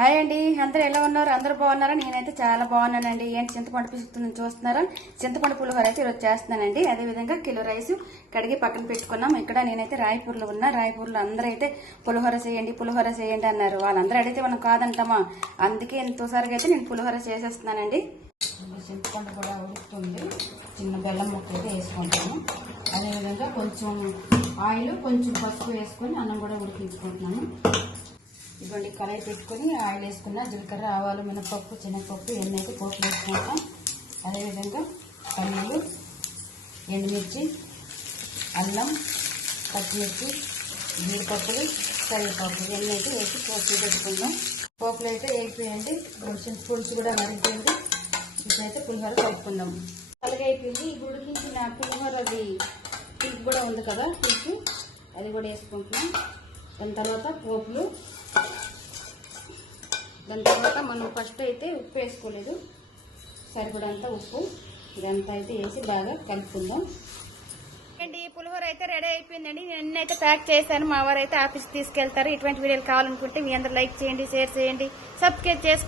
Hi అండి, అందరూ ఎలా ఉన్నారు? అందరూ బాగున్నారా? నేనైతే చాలా బాగున్నానండి. ఏంటి చింతపండు పిసుకుతుందని చూస్తున్నారా? చింతపండు పులిహోర అయితే ఈరోజు చేస్తున్నానండి. అదేవిధంగా కిలో రైస్ కడిగి పక్కన పెట్టుకున్నాం. ఇక్కడ నేనైతే రాయపూర్లో ఉన్నా. రాయపూర్లో అందరూ అయితే పులిహోర చేయండి అన్నారు. వాళ్ళందరూ అడిగితే మనం కాదంటామా? అందుకే ఇంతసారిగా అయితే నేను పులిహోర చేసేస్తున్నానండి. చింతపండు కూడా ఉడుకుతుంది. చిన్న బెల్లం ముక్క అయితే వేసుకుంటాను. అదేవిధంగా కొంచెం ఆయిల్, కొంచెం పసుపు వేసుకొని అన్నం కూడా ఉడికించుకుంటున్నాను. ఇటువంటి కళాయి పెట్టుకొని ఆయిల్ వేసుకున్న జీలకర్ర, ఆవాలు, మినపప్పు, శనగపప్పు ఇవన్నీ అయితే పోపు వేసుకుంటాం. అదేవిధంగా పల్లీలు, ఎండుమిర్చి, అల్లం, పచ్చిమిర్చి, జీడిపప్పులు, కరివేపాకు ఇవన్నీ అయితే వేసి పోపు పెట్టుకుందాం. పోపులు అయితే వేగిపోయండి. పులుసు కూడా మరిగిపోయింది. ఇప్పుడైతే పులిహోర కలుపుకుందాం. అలాగే అయిపోయింది. ఈ ఉడికించిన పులిహోరది పులుసు కూడా ఉంది కదా, పులుసు అది కూడా వేసుకుంటున్నాం. దాని తర్వాత పోపులు, దాని తర్వాత మనం ఫస్ట్ అయితే ఉప్పు వేసుకోలేదు, సరిపడంత ఉప్పు ఇదంతా అయితే వేసి బాగా కలుపుకుందాం. అండి పులిహోర అయితే రెడీ అయిపోయిందండి. నేను అయితే ప్యాక్ చేశాను. మా వారు అయితే ఆఫీస్కి తీసుకెళ్తారు. ఇటువంటి వీడియోలు కావాలనుకుంటే మీ అందరూ లైక్ చేయండి, షేర్ చేయండి, సబ్స్క్రైబ్ చేసుకోండి.